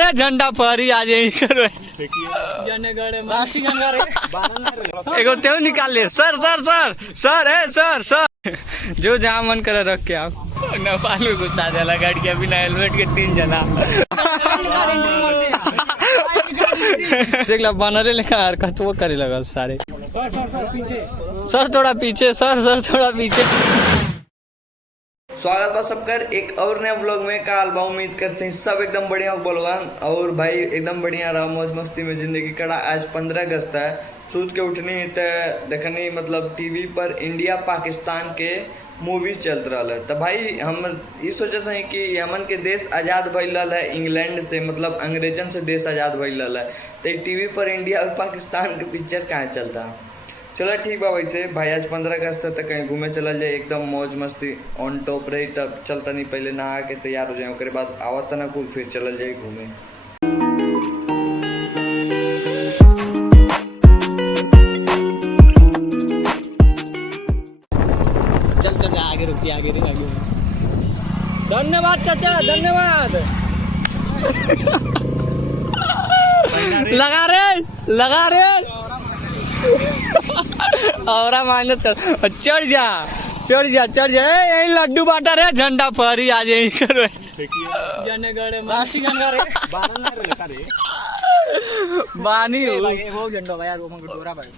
रे झंडा फहरी आ जाए करो एगो तेव निकाल ले सर सर सर सर है सर जो जहाँ मन करे रख के आप नेपाल में घुसा देला गाड़ी के बिना हेलमेट के 3 जना देख ला बनरे लेखा हरकत वो करे लगल सारे सर थोड़ा पीछे सर थोड़ा पीछे। स्वागत बा सबका एक और नया ब्लॉग में काल बा। उम्मीद करते हैं सब एकदम बढ़िया बोलवान और भाई एकदम बढ़िया रहा मौज मस्ती में जिंदगी कड़ा। आज 15 अगस्त है, सूत के उठनी तो देखनी मतलब टीवी पर इंडिया पाकिस्तान के मूवी चल रहा है। तो भाई हम ये सोचते हैं कि यमन के देश आज़ाद भइल है इंग्लैंड से, मतलब अंग्रेजन से देश आज़ाद भइल है। तो टीवी पर इंडिया और पाकिस्तान के पिक्चर कहाँ चलता। चलो ठीक बा। वैसे भाई आज 15 अगस्त तक कहीं घूमे चला जाए, एकदम मौज मस्ती ऑन टॉप रही। तब चलता नहीं, पहले नहा के तैयार हो जाए, उसके बाद आवत ना कुल फिर चल जाए घूमे। चल आगे रुकिए आगे। धन्यवाद चाचा धन्यवाद। लगा रे और माइनस कर चढ़ जा यही लड्डू बांटा रे झंडा फहरी आ जाए करो बानी वो झंडा भाई यार वो डोरा भाई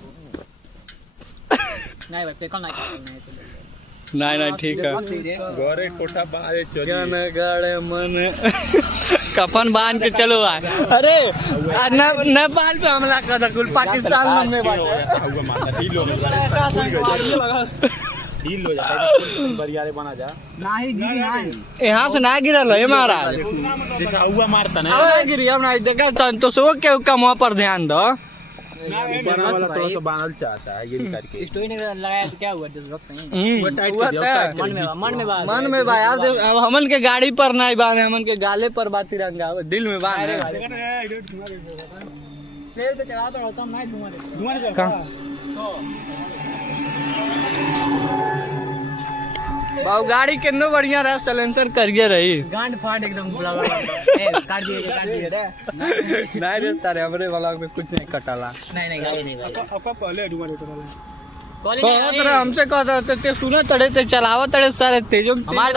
नहीं भाई पेकल नहीं ठीक है गोरे कोठा बारे जन गड़े मन कफन बांध के चलो आए। अरे नेपाल पे हमला कर कुल पाकिस्तान में यहाँ से ना गिरल है महाराज मारता ना गिरी हम नहीं देखा संतोष के कम पर ध्यान दो वाला थोड़ा सा बानल चाहता है गिरी करके स्टोरी ने लगाया तो क्या हुआ मन में बा यार। अब हमन के गाड़ी पर नहीं बांधे, हमन के गाले पर बा तिरंगा दिल में बांधे तो चला तो होता मैं धुआं बाबू गाड़ी केनो बढ़िया रहा, सलेंसर करिए रही गांड फाड़ एकदम काट दिए रे नहीं रे तारे हमरे वाला में कुछ नहीं कटाला नहीं गाड़ी नहीं आपका पहले हमसे कहता ते सुना तड़े ते चलावा तड़े सारे तेजो हमारे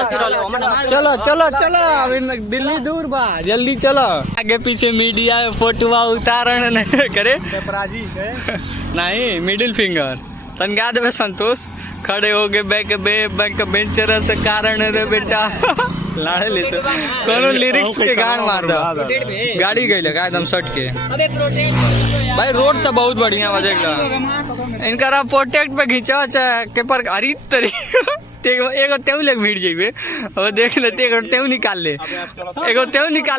चलो अभी दिल्ली दूर बा जल्दी चलो। आगे पीछे मीडिया फोटोवा उतारण नहीं करे नहीं मिडिल फिंगर तन गा देवे संतोष खड़े हो गए बैक बेंचर से कारण रे बेटा लाड़े ले तो कोनो लिरिक्स के गान मार दो गाड़ी गई लगा एकदम सट के। भाई रोड तो बहुत बढ़िया बजेगा इनका प्रोटेक्ट पे खींचा के पर हरी तरी एगो तेव ले भीड़ जेबे और देख ले एगो तेव निकाल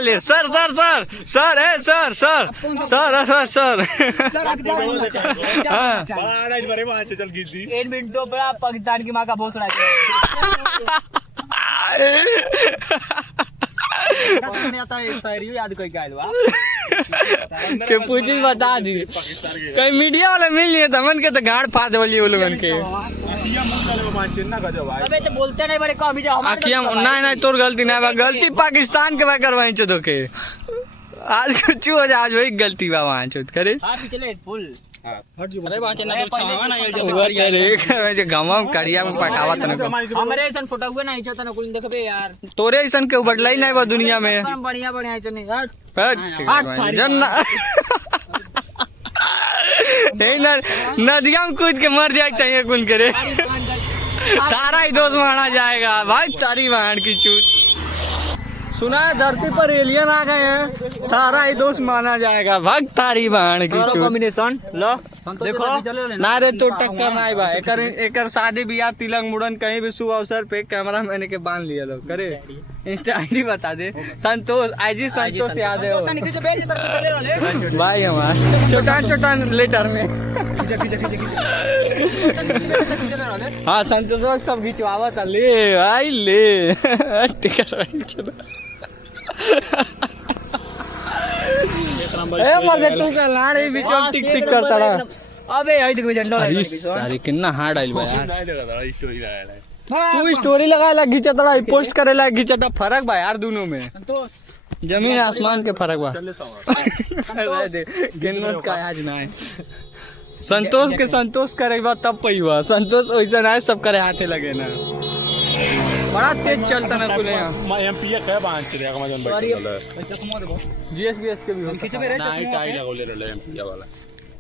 ले सर है सर एक मिनट तो बड़ा पाकिस्तान की माँ का भोसड़ा याद कोई के पूछी बता दी कहीं मीडिया वाला मिल नहीं था मन के तो गाड़ फाद वाली वो लोगन के अबे तो बोलते नहीं बड़े कभी जाओ आखियां नहीं तोर गलती नहीं गलती पाकिस्तान के बा करवाई छ धोके आज कुछ हो जा आज वही गलती बा वहां चोट करे हां पिछले फुल अरे वहां चना तो छावा ना जैसे रे गांव कड़िया में पकावत न हमरे ऐसन फोटो हुए नहीं छत न कुल देखबे यार तोरे ऐसन के बढ़लई नहीं बा दुनिया में बढ़िया है चने हट जन्ना नदिया में कूद के मर जाए चाहिए कुल करे तारा ही दोस्त माना जाएगा भाई तारी वाहन की चूत सुना है धरती पर एलियन आ गए हैं तारा ही दोस्त माना जाएगा भाग तारी वाहन की चूत कॉम्बिनेशन लो देखो ना रे तो टक्कर ना बा एकर शादी ब्याह तिलक मुड़न कहीं भी शुभ अवसर पे कैमरा मैंने के बांध लिया लोग करे इंस्टा आईडी बता दे संतोष आईजी संतोष याद है भाई हमारा छोटा लेटर में हाँ संतोष सब खिंचवावा था ले आई ले मजे तू का लाड़ी बीच में टिक टिक करता रहा अबे आई देखो झंडा लगा सारी कितना हार्ड आइल बा यार तू स्टोरी लगाए ला घिचत रहा पोस्ट करे ला घिचत फर्क बा यार दोनों में संतोष जमीन आसमान के फर्क बा। किन्नत का आज ना है संतोष के संतोष करे बा तब पैबा संतोष वैसा ना सब करे हाथे लगे ना बड़ा तेज चलता ना कुल यहाँ मैं एमपी के बांध चले का मजन बैठ जीएसबीएस के भी हो टाई लगा ले रहे एमपी वाला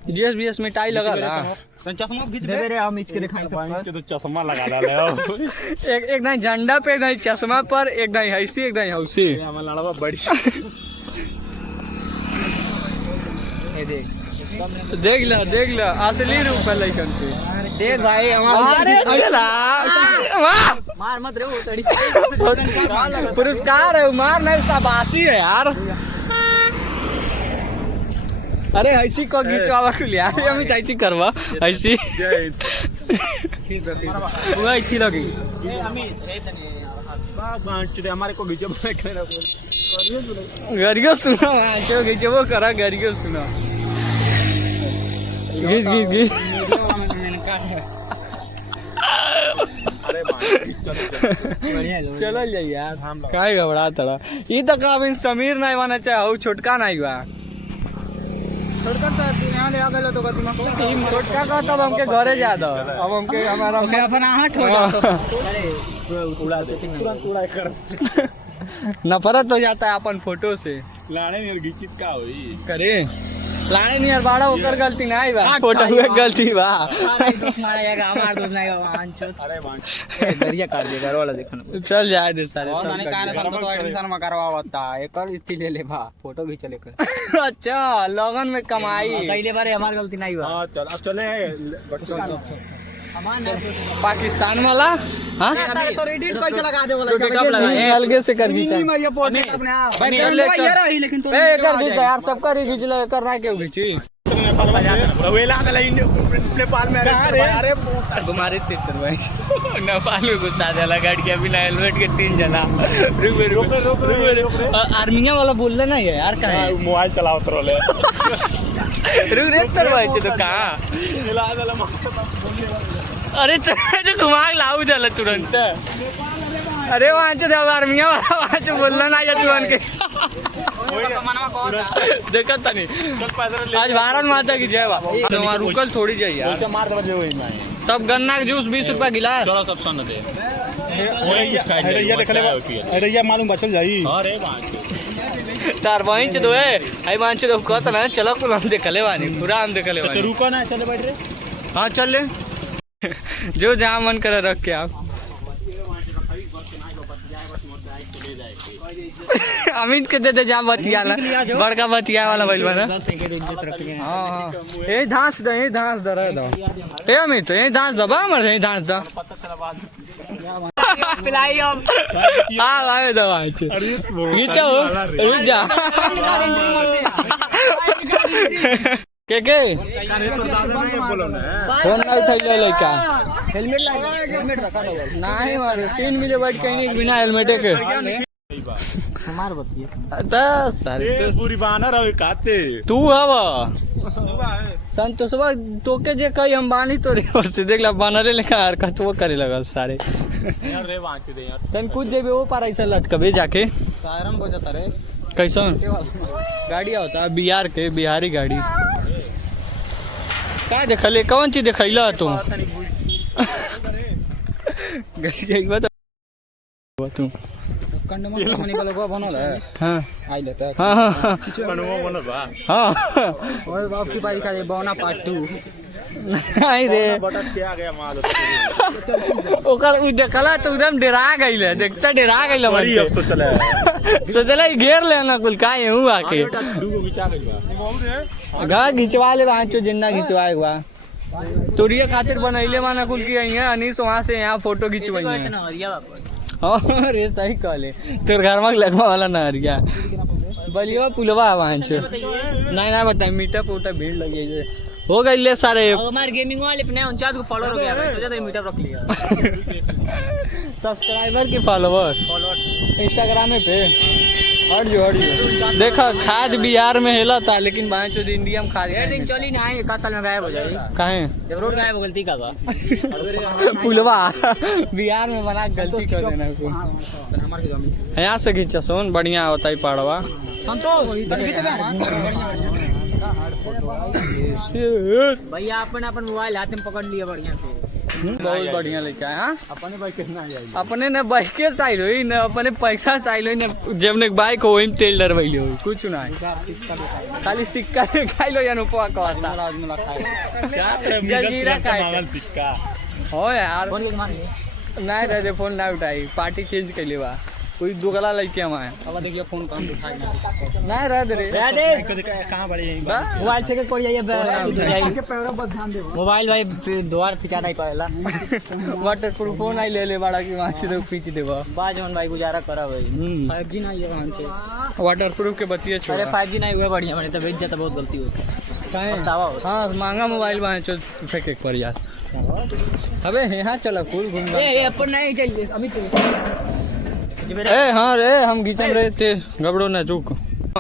जीएसबीएस में टाई लगा ला चश्मा खींच दे रे हम इसके दिखाई पानी तो चश्मा लगा ला एक नहीं झंडा पे नहीं चश्मा पर एक नहीं हैसी एक नहीं हौसी हमारा लड़वा बड़ी देख लो असली रूप है लइकन के देख भाई हमारे चला मार मत रे वो सड़ी पुरस्कार है मार नहीं शाबाशी है यार अरे ऐसी को गीतवा को लिया हम ऐसी करवा ऐसी वो अच्छी लगी हमारे को घीचे गरियो सुनो जो घीचे वो करा गरियो सुनो घीच घीच घीच चलो यार काय घबरा तड़ा ई तो का समीर नहीं बना चाहे छोटका नहीं बा छोटका का तब हमके घरे जा दो अब हमके हमारा अपना हाथ हो जाता नफरत हो जाता है अपन फोटो से लाने नहीं घिचित का हुई करे लाने नहीं यार बाड़ा होकर गलती नहीं बा फोटो हुए गलती बा दोस्त मारा जाएगा हमारा दोस्त नहीं होगा अरे बांध दरिया काट देगा घर वाला देखना चल जाए दे सारे और मैंने कहा ना संतोष एडमिशन में करवाता एक और इस्ती ले ले भा फोटो खींच लेकर अच्छा लगन में कमाई सही ले बारे हमारी गलती नहीं हुआ हां चल अब चले पाकिस्तान वाला हाँ तो एडिट कैसे लगा दे वाला अलगे से कर खींचा अपने आप भाई ये रही लेकिन तो कर खींच यार सबका खींच ले करना क्यों खींची नेपाल में अरे तुम्हारे 73 भाई नेपाल में घुसा दिया गाड़ी के बिना हेलमेट के 3 जना रुक आर्मिया वाला बोल लेना है यार का मोबाइल चलाओ तो ले रुक रे तर भाई तो कहां अरे तो दिमाग लाऊ जाला तुरंत अरे वहां से आर्मिया वाला वहां से बोलना ना या तुरंत के देखा था नहीं आज भारत माता की जय बा वहाँ रुकल थोड़ी जाइए यार तब गन्ना के जूस 20 रुपया गिलास चलो सब सुन दे अरे ये मालूम बचल जाई अरे तार वहीं से दो है आई मान से दो कहता ना चलो कुल हम देख ले वानी पूरा हम देख ले वानी रुको ना चले बैठ रे हाँ चल ले जो जहाँ मन करे रख के आप अमित के दे दे जहाँ बतिया बड़का बतिया वाला बैल बना हाँ ये धांस दे रहे दो ए अमित ये धांस दबा मर ये धांस दो पिलाई अब हाँ आए दो नीचे हो रुक जा के फोन ना उठाई ले लड़का हेलमेट रखा नहीं मारे 3 मिले बैठ कहीं बिना हेलमेट के हमार बतिए सारे तो पूरी बानर रहे काते तू हवा संतोषवा तोके जे कही हम बानी तो रे और से देख ला बानरे लेखा हरकत वो करे लगल सारे यार रे बांच दे यार तन कुछ जेबे वो पार ऐसा लटकबे जाके सायरन बजता रे कैसा गाड़ी होता बिहार के बिहारी गाड़ी का देखले कौन चीज देखैला तुम एक बात तू कंडमा मनी वाला को बनल है हां आई लेता हां हां बनवा बनल बा हां और बाप की बारी का ये बौना पार्ट 2 नहीं रे बटन के आ गया मार ओकर उ देखला तो एकदम डरा गइले देखता डरा गइले बड़ी अब सोचले सोचले घेर लेना कुल काहे हूं आके दूगो बिचा गइल बा घर घिचवा ले वहां चो जिंदा घिचवाए बा तोरिया खातिर बनैले माना कुल की आई है अनीस वहां से यहां फोटो खिंचवाई है अरे सही कहले तोर घर में लगवा वाला ना हरिया बलिया पुलवा वहां चो नहीं ना बता मीटअप उटा भीड़ लगी है हो गई ले सारे हमारे गेमिंग वाले अपने 49 को फॉलोअर हो गया है सोचा था मीटअप रख लिया सब्सक्राइबर के फॉलोअर इंस्टाग्राम पे हट जो देखा खाद बिहार में हेला था लेकिन बाहर चो इंडिया में खाद दिन चली ना है 1 साल में गायब हो जाएगी। काहे जब रोड गायब हो गलती का बा पुलवा बिहार में बना के गलती कर देना उसको। हमारे जमीन यहाँ से खींचा सोन बढ़िया होता है पड़वा। भैया अपन मोबाइल हाथ में पकड़ लिया बढ़िया से। बहुत बढ़िया लड़का है। हाँ अपने बाइक कितना जाएगी अपने ने बाइक के चाहिए हुई न अपने पैसा चाहिए न जब ने बाइक हो वही तेल डरवैले हो कुछ ना खाली सिक्का खाई लो या नुपवा कहता जलजीरा खाए सिक्का हो यार फोन के मान ले नहीं रहे फोन ना उठाई पार्टी चेंज कर ले बा कोई दुगला लड़के हम आए अब देखिए फोन काम उठाई नहीं रह दे कहाँ बड़ी मोबाइल फेंक के पड़ जाइए मोबाइल भाई द्वार पिछा नहीं पाएला वाटर प्रूफ फोन आई ले ले बड़ा की वहां से पीछ देबा बाज मन भाई गुजारा करा भाई 5G नहीं है वहां से वाटर प्रूफ के बतिया छोड़ अरे 5G नहीं हुआ बढ़िया बने तो बेच जाता बहुत गलती होती है पछतावा होता हाँ महंगा मोबाइल वहां चो फेंक एक पर यार अबे यहाँ चलो फूल घूम ए अपन नहीं चाहिए अभी तो ए हाँ रे हम घींचन रहे थे गबड़ो न चुक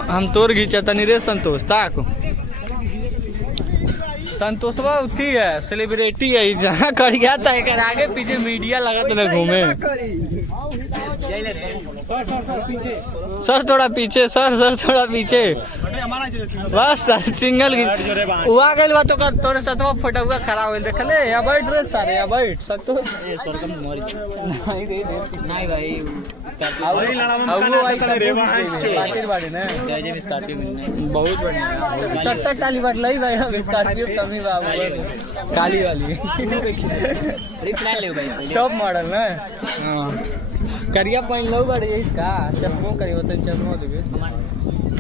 हम तोर घींचा तनी रे संतोष ताक संतोषवा उठी है सेलिब्रिटी है जहाँ कर गया था एक आगे पीछे मीडिया लगा तो न घूमे सर थोड़ा पीछे सर थोड़ा पीछे बस सर सिंगल हुआ गई बात तो कर तोरे सतवा फटुआ खराब हो देख ले यहाँ बैठ रे सारे यहाँ बैठ संतोष नहीं भाई बहुत बढ़िया सत्तर टाली बात लाई भाई स्कॉर्पियो कमी बाबू काली वाली रिक्स नहीं ले भाई टॉप मॉडल ना हाँ करिया पहन लो बड़े इसका चश्मो करियो तो चश्मो देबे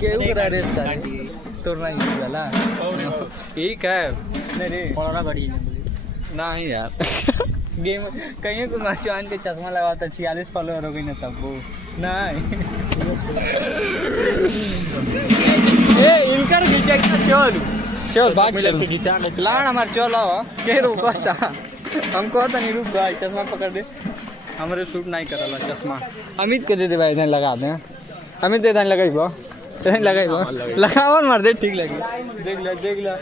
केहू करा रे सारे तोर नहीं वाला ठीक है नहीं रे बड़ा गाड़ी नहीं यार गेम कहीं को माचवान के चश्मा लगाता 46 फॉलोअर हो गई ना तब वो नहीं ए इनकर खींचे चल भाग चल प्लान हमार चलो के रुको सा हमको तो नहीं रुक गया चश्मा पकड़ दे हमारे सूट नहीं करला चश्मा अमित के दे दे भाई इधर लगा दे अमित दे इधर लगाइबो लगावन मार दे ठीक लगी देख ले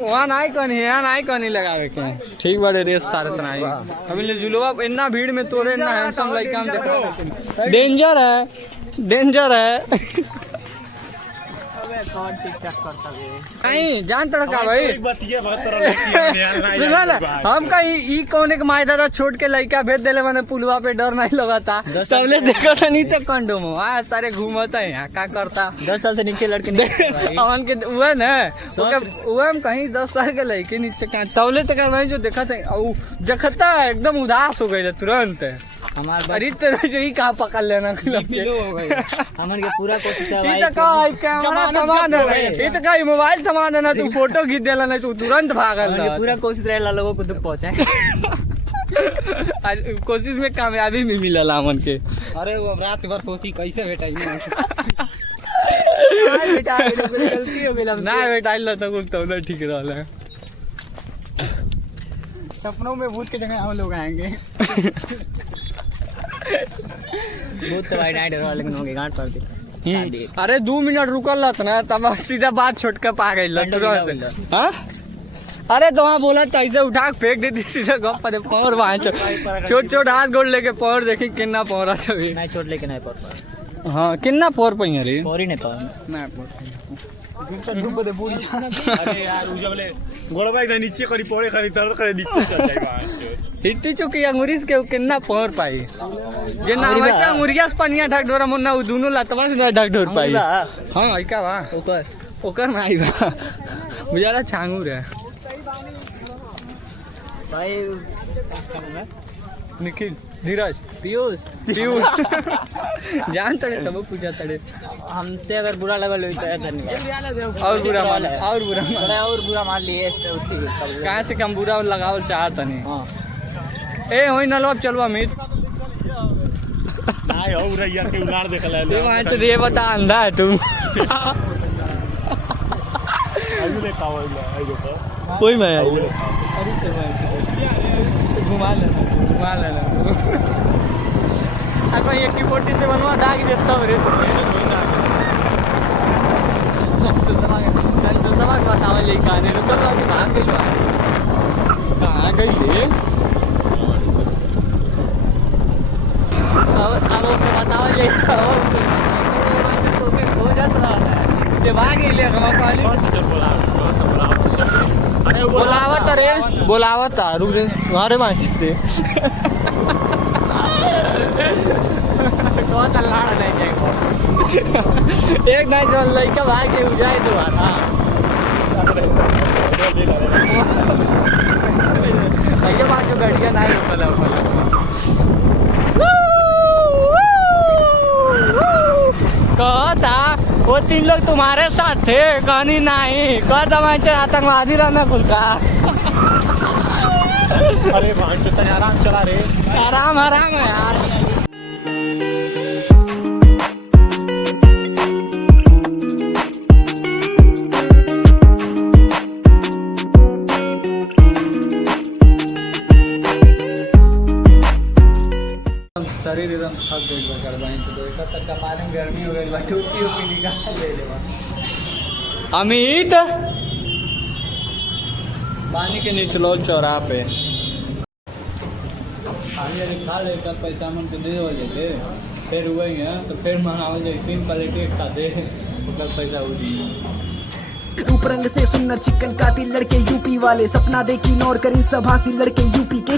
वहाँ नहीं कहीं लगावे के ठीक बड़े रेस सारे तनाई अभी ले जुलवा इतना भीड़ में तोरे ना हैंडसम लड़का हम देखो डेंजर है कौन टिकटॉक करता है नहीं जान तड़का भाई सुना ना हम कहीं ई कौन एक माय दादा छोड़ के लड़का भेज देले मैंने पुलवा पे डर नहीं लगाता सबले देखा था नहीं तो कंडोम हाँ सारे घूमता है यहाँ क्या करता 10 साल से नीचे लड़के अवन के हुए ना वो हम कहीं 10 साल के लड़के नीचे कहाँ तबले तक भाई जो देखा था जखता एकदम उदास हो गई तुरंत हमारे अरे तो जो ही कहाँ पकड़ लेना हमन के पूरा कोशिश है ये तो कहीं कैमरा थमा देना ये तो कहीं मोबाइल थमा देना तू फोटो खींच देला नहीं तू तुरंत भागल पूरा कोशिश रहेला लोगों को दुख पहुंचाए कोशिश में कामयाबी भी मिलल हमन के अरे वो रात भर सोची कैसे भेटाई गलती हो गेल ना बेटा तो कुछ तो ठीक रहल है सपनों में भूत के जगह हम लोग आएंगे भूत तो भाई नाइट वाले लेकिन होंगे गांठ पर दे अरे 2 मिनट रुकल रहा ना तब सीधा बात छोड़ के पा गई तुरंत हाँ अरे तो वहाँ बोला था ऐसे उठा के फेंक देती सीधा गप दे पौर वहाँ छोट हाथ गोड़ लेके पौर देखी कितना पौरा था नहीं छोट लेके नहीं पौर हाँ कितना पौर पहिया रे पौर ही नहीं पौर नहीं पौर अरे यार उजबले गोड़वा एकदम नीचे करी पड़े करी दर्द करे नीचे चल जाए वहां इतनी चुकी अंगुरिस के कितना पौर पाई जे ना वैसे अंगुरिया से पनिया ढक डोरा मुन्ना उ दोनों लतवा से ढक डोर पाई हां आइका बा ओकर में आई बा बुझाला छांगू रे भाई निखिल धीरज पीयूष जान तड़े तब पूछा तड़े हमसे अगर बुरा लगा लो तो धन्यवाद और बुरा मान लिए कहाँ से कम बुरा लगाओ चाहत नहीं ए होई नलवा चलवा मीत आय हो रैया के उलार देख ले तू वहां से ये बता अंधा है तू अभी ले पावल आई देखो कोई मैं आई अरे घुमा लेना आपण एक की 47 वा दाग देतो रे तुझा भाग बतावले गाणे रुको भाग गेलो कहाँ गई रे अब बतावले हो जाता ते भाग गेले अरे बोलावत रुक रे अरे माचित रे तो लाड़ा नहीं जाए एक नाइट जो लड़का भाग के उजाए दोबारा लड़के भाग के बैठ गया नहीं ऊपर कहता वो 3 लोग तुम्हारे साथ थे कहानी नहीं कहता मैं आतंकवादी रहना खुल का अरे भान चलता आराम चला रे आराम है यार शरीर एकदम थक गई कर तो एक तक का मारे में गर्मी हो गई टूटी हुई निकाल ले ले अमित पानी के नीचे लो चौराहा पे आगे खा ले कल पैसा मन के दे देते फिर वही है तो फिर मंगाओ जाए 3 प्लेट एक खा दे तो कल पैसा हो जाए रूप रंग से सुन्नर चिकन कातिल लड़के यूपी वाले सपना देखी नौर करी सब हासिल लड़के यूपी के